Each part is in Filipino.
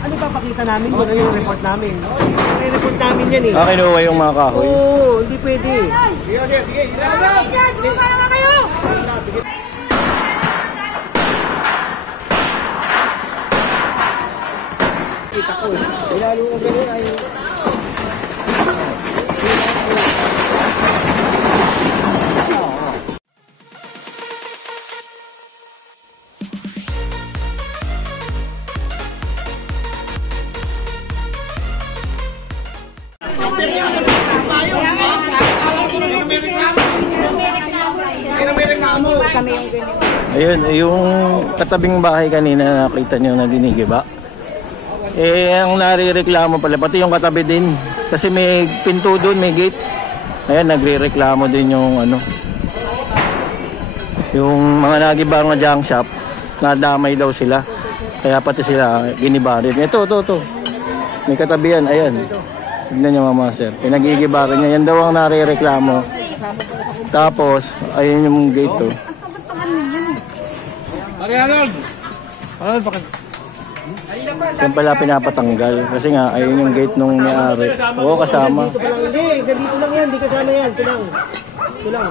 Ano ipapakita namin kung ano yung report namin? May report namin yan eh. Kinuha yung mga kahoy. Oo, hindi pwede. Sige. Bumaba na kayo! Kita ko. Lalo ko gano'n ay... Ayun, yung katabing bahay kanina nakita nyo na dinigiba. Ang narireklamo pala, pati yung katabi din. Kasi may pinto doon, may gate. Ayan, nagre-reklamo din yung yung mga nagibang na junk shop, nadamay daw sila. Kaya pati sila giniba rin. Ito. May katabi yan, ayan. Tignan nyo mga sir. Pinagigiba rin niya. Yan daw ang narireklamo. Tapos, ayun yung gate to. Arnold, bakit? Yan pala pinapatanggal. Kasi nga, ayun yung gate nung may-ari. Oo, kasama. Hindi, ganito lang yan. Hindi kasama yan. Ito lang.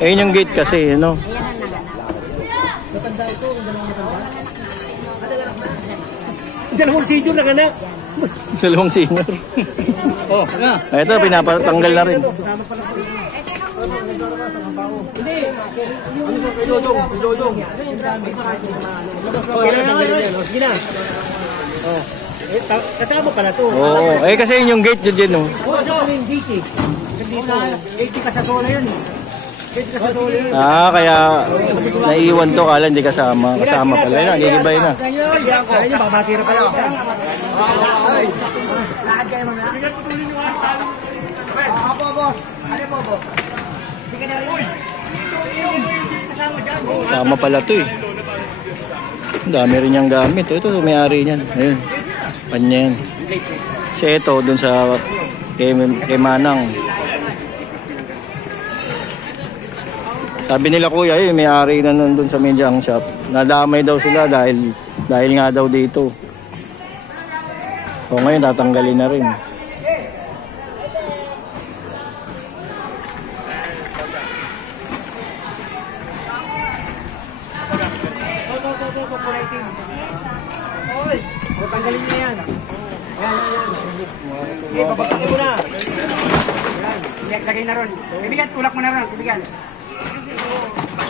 Ayun yung gate kasi, ano? Dalawang senior lang, anak. Dalawang senior. Oh, na. Ito, pinapatanggal na rin. Hindi. Pilodong. Sige na. Kasama pala to. Oo, kasi yun yung gate dyan, no? Oo, kasama yung gate eh. Dito, 80 kasasola yun eh. Kaya naiiwan to, kala hindi kasama. Kasama pala yun, nagigibay na. Kaya nyo, babatira pala. Apo, boss. Ano po, boss? Kasama pala to eh. Ang dami rin niyang gamit. Ito, may-ari niyan. Ayun, kanya yan. Kasi ito, dun sa kay Manang. Sabi nila kuya, may-ari na nandun sa main junk shop. Nadamay daw sila dahil nga daw dito. O ngayon, tatanggalin na rin. Tanggalin niya yan. Yan. Okay, babagsakin mo na. Yan. Lagay na ron. Kaibigan, tulak mo na ron. Kaibigan.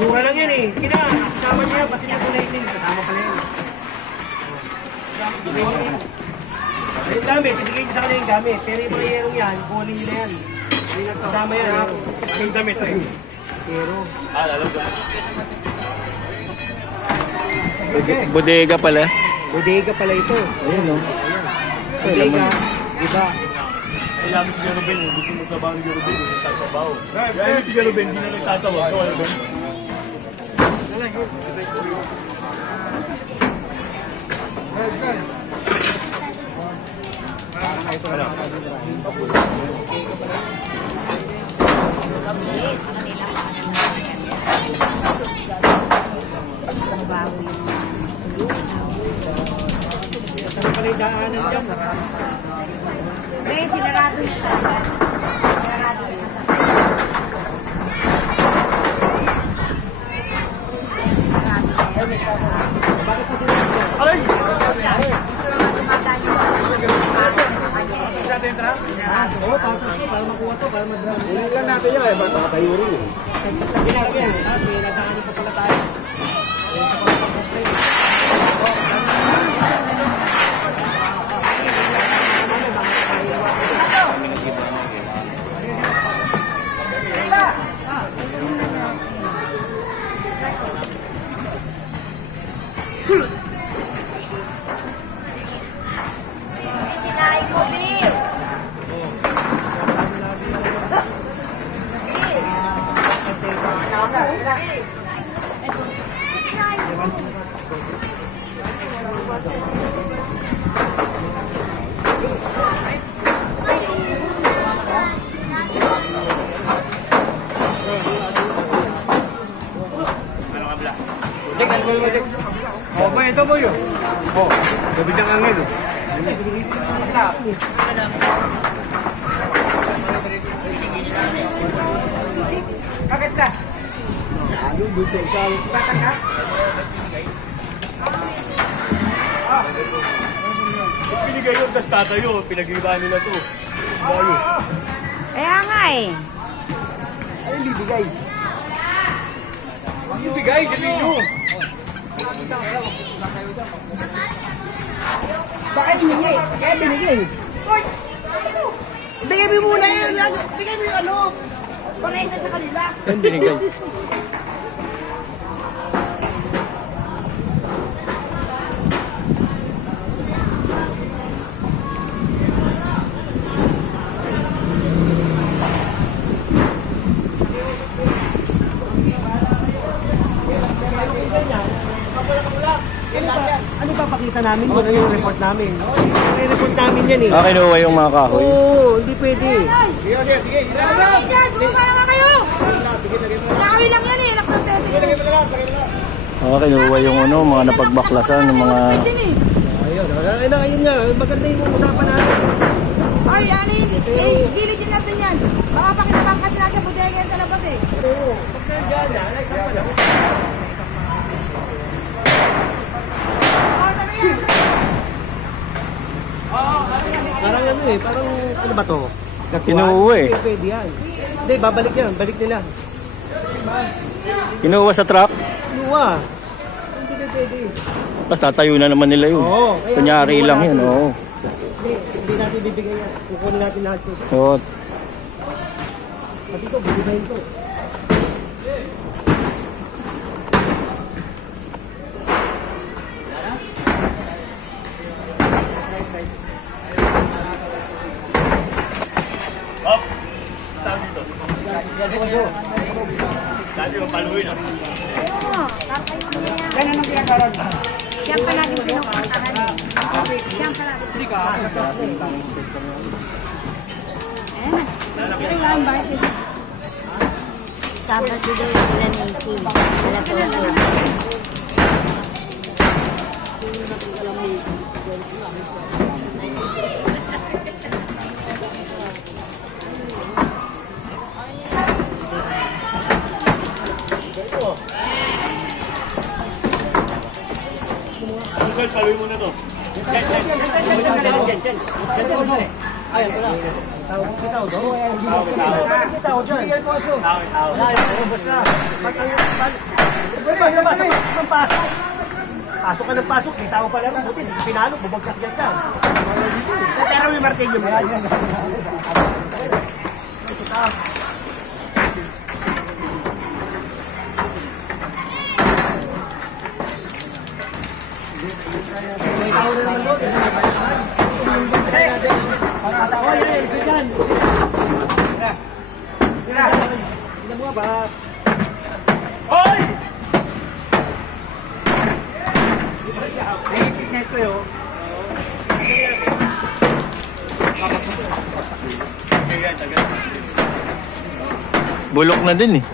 Sura lang yan eh. Kina, kasama niya yan. Kasi niya kulay din. Kasama pala yan. Yung gamit, ibigay niyo sa kanila yung gamit. Pero yung mga yerong yan, kunin niyo na yan. Kasama yan. Yung damit rin. Pero. Bodega pala. Bodega pala ito. Ayun, no? Bodega. Diba? Kailangan si Ruben, gusto mo sa bahay ni Ruben, nagtatabaw. Kaya si Ruben, hindi na nagtatawa. Ito, Ruben. Daanan dyan. May sinarado niya talaga. Sinarado niya. Bakit po sinarado? Alay! Oo, para makuha to, para madrama. Ulit lang natin yan, eh, baka tayo rin. Sabi natin yan, may nadaanin pa pala tayo. Sinain mo, Bill! Oh, ba ito mo yun? Oh, gabi ng angin. Bakit na? Batang ka? Binigay yun, tas tatayo. Pinag-iba nila to. Bayo. Kaya nga eh. Ay, hindi bigay. Ang ibigay, galing nyo. Bakit binigay? Kaya binigay. Bigay mo muna yun. Bigay mo yung ano. Panayin ka sa kanila. Yan binigay. Ano papakita namin? Ano yung report namin? I-report namin yan eh. Kinuha yung mga kahoy. Oo, hindi pwede. Ay, dyan. Bumaba na nga kayo. Nakawin lang yan eh. Nagproteste. Kinuha yung mga napagbaklasan, ng mga... Ayun nga. Maganda yung usapan natin. Ay, ano yun? Eh, gilid din natin yan. Makapakita kasi natin bodega yan sa labas eh. Oo. Pagka dyan, isa pa lang. Parang ano eh, parang ano ba to? Kinuha eh. Pwede yan. Hindi, babalik yan. Balik nila. Kinuha sa truck. Kinuha. Hindi na pwede. Tapos tatayo na naman nila yun. Oo. Kunyari lang yun. Oo. Hindi natin bibigay yan. Kukunin natin lahat yun. So, Pati ito, bibigayin to. Up. Tawag dito. Dati yung paluin ah. Oo, tatayo mo yan. Yan anong ginagawa? Diyan pa natin pinupuntahan eh. Diyan pa natin. Ito lang ba? Sabado daw sila ni Isi. Wala po na. Uncle, paluin mo na to. Ayan, wala. Sitaw daw. Sitaw dyan. Pasok ka ng pasok, may tao pala rin. Buti, pinalo, bubagsak dyan dyan. Pero may martilyo mo. May tao na naman doon. Oh, yan, yan. Tignan mo ba? Hoy! Tignan ko yun. bulok na din eh.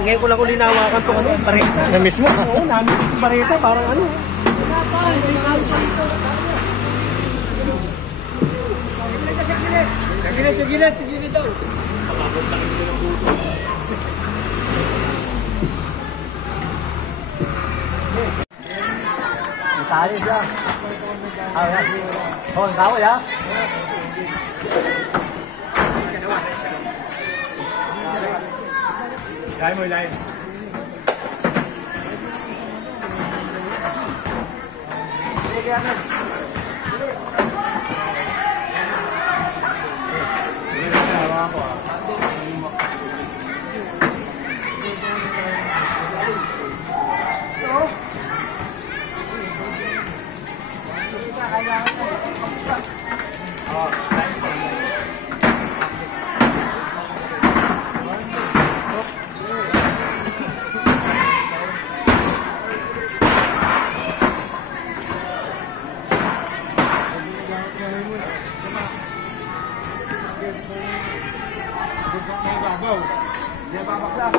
Ngayon ko lang ulinawakan itong ano, bareta. Na mismo? Oo, namin yung bareta, parang ano. Sagilid daw. Tali siya. Oh, ang kawal ha? Kaya mo ilayin. Hindi babaksak.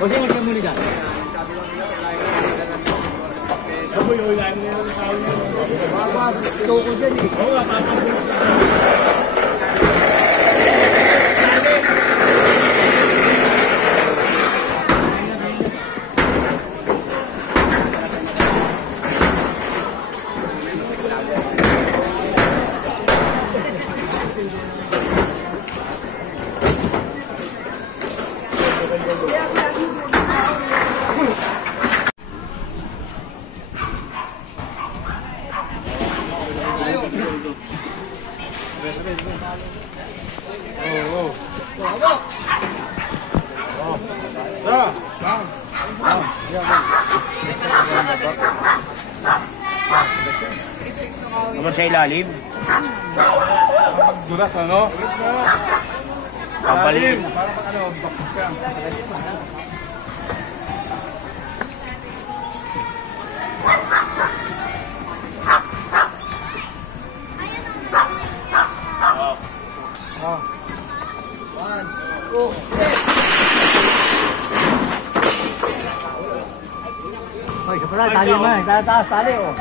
O sige, huwag ka muli dyan. Ako yung ilalim nila ng tao niya. Wag, ito ko dyan eh. Oo nga, papapulot na. Naman sa ilalim. Pagdulas, ano? Papalim. Parang ano, bakit ka. Hoy, kapala, tali mo eh. Taas, tali oh.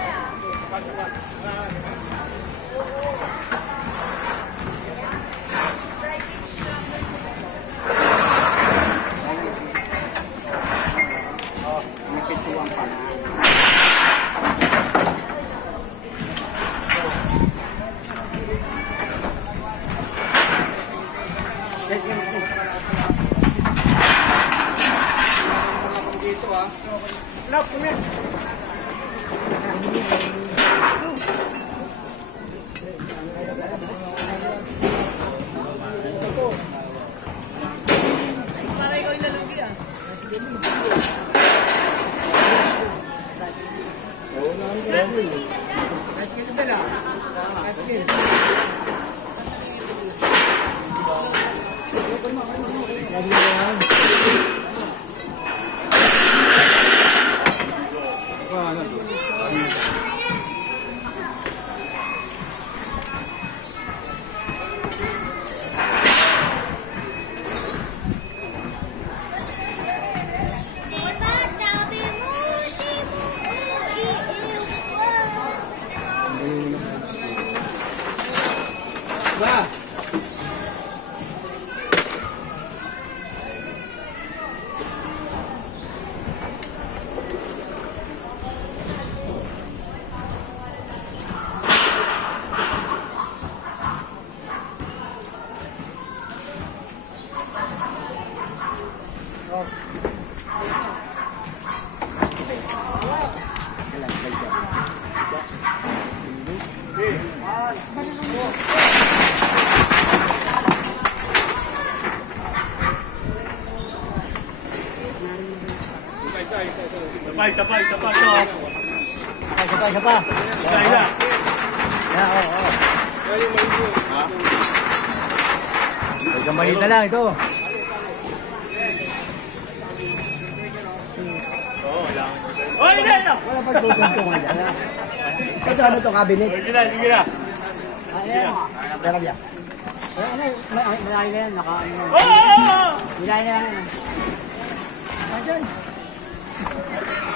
Sabay. Isa pa. Isa. Yan, oo. May gamay na lang ito. Oy, hindi na! Wala pa tutuntungan dyan. Ito ano ito, cabinet? Sige na. Ayan. Meron yan. Malayo na yan. Nakaano na. Oh! Malayo na yan. Ayan.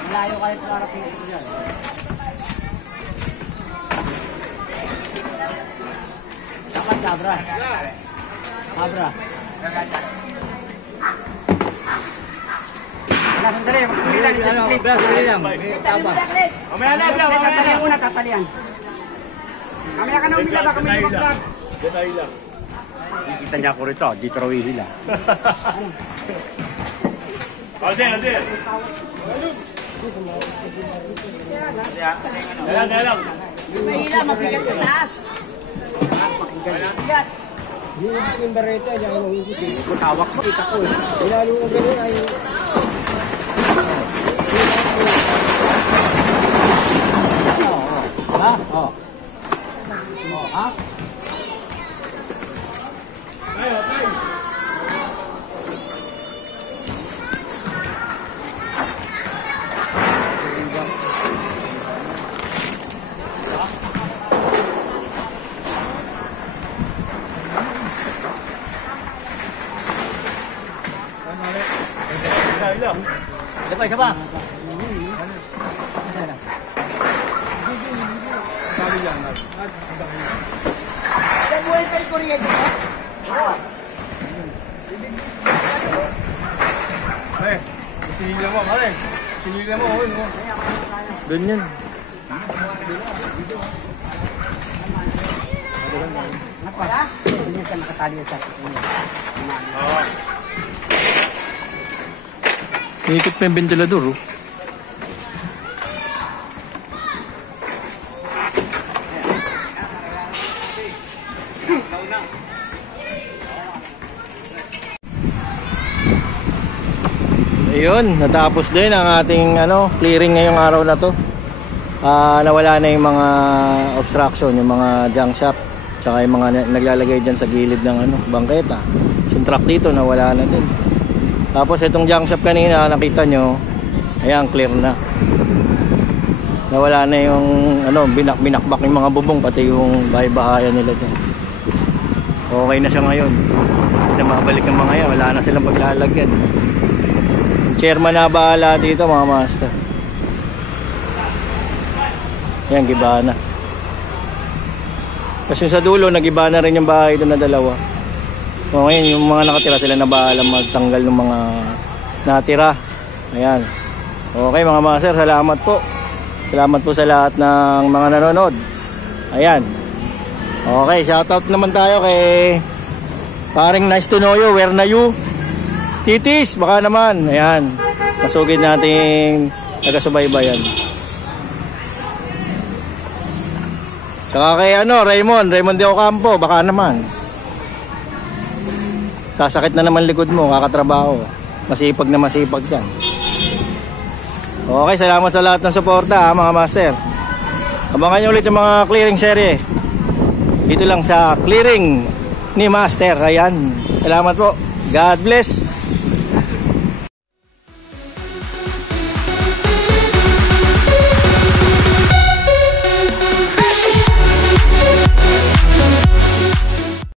Malayo kayo para pinito dyan. Dapat cabra. Cabra. Sandali, magpilitan dito sa clip. Sandali lang. Mamaya na, Tatalian muna, tatalian. Mamaya ka na umila, baka may lumaglag. Detay lang. Kita niya ako rito, dito raw ihila. Alden. Kaya lang. Mahila, mabigat sa taas. Mabigat. Yung bareta, diyan ang higit eh. Matawak ko, kita ko eh. Lalo ko ganun ay... Ha? Oo. Ha? Isa pa. Sa buhay pa yung kuryente ko? Pare, sinila mo, pare. Sinila mo, okay mo. Doon yun. Wala? Hindi ka nakatali sa Ikot pa yung ventilador, oh. Ayun, natapos din ang ating clearing ngayong araw na to. Nawala na yung mga obstruction, yung mga junk shop, tsaka yung mga naglalagay dyan sa gilid ng bangketa. Yung truck dito nawala na din. Tapos itong junk shop kanina, nakita nyo, ayan, clear na. Nawala na yung binakbak yung mga bubong, pati yung bahay-bahayan nila dyan. Okay na siya ngayon. Hindi na makabalik ng mga yan, wala na silang paglalagyan. Yung chairman na bahala dito, mga master. Yan, giba na. Kasi sa dulo, nagiba na rin yung bahay doon na dalawa. So ngayon, yung mga nakatira, sila na bahala magtanggal ng mga natira. Ayan. Okay mga master, salamat po. Salamat po sa lahat ng mga nanonood. Ayan. Okay, shoutout naman tayo kay paring Nice to know you, where na you? Titis, baka naman. Ayan. Masugid nating taga-subaybayan. Saka kay Raymond de Ocampo, baka naman. Sasakit na naman likod mo, kakatrabaho. Masipag na masipag yan. Okay, salamat sa lahat ng suporta mga master. Abangan nyo ulit yung mga clearing serye. Dito lang sa clearing ni Master. Ayan, salamat po. God bless.